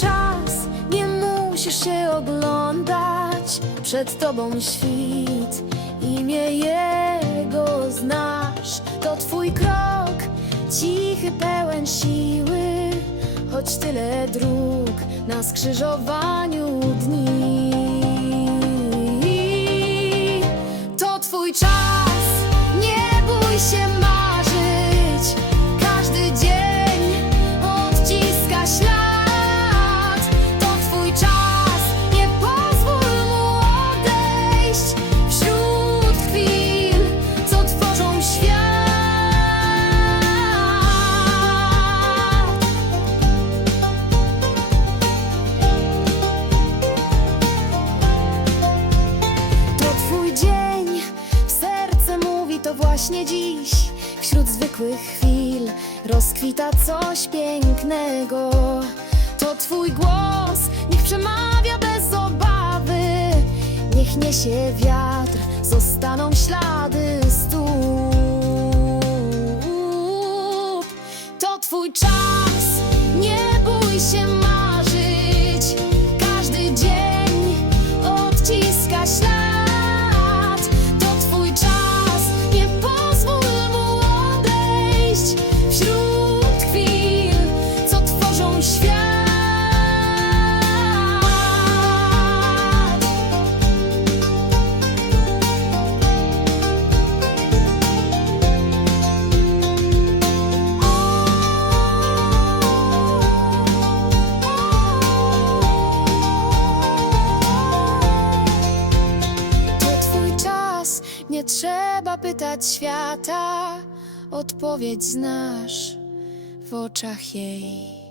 czas, nie musisz się oglądać. Przed tobą świt, imię jego znasz. To twój krok, cichy, pełen siły. Choć tyle dróg na skrzyżowaniu dni. To twój czas, nie bój się dzień, serce mówi to właśnie dziś. Wśród zwykłych chwil rozkwita coś pięknego. To twój głos, niech przemawia bez obawy. Niech niesie wiatr, zostaną ślady stóp. To twój czas, nie bój się marzyć. Nie trzeba pytać świata. Odpowiedź znasz w oczach jej.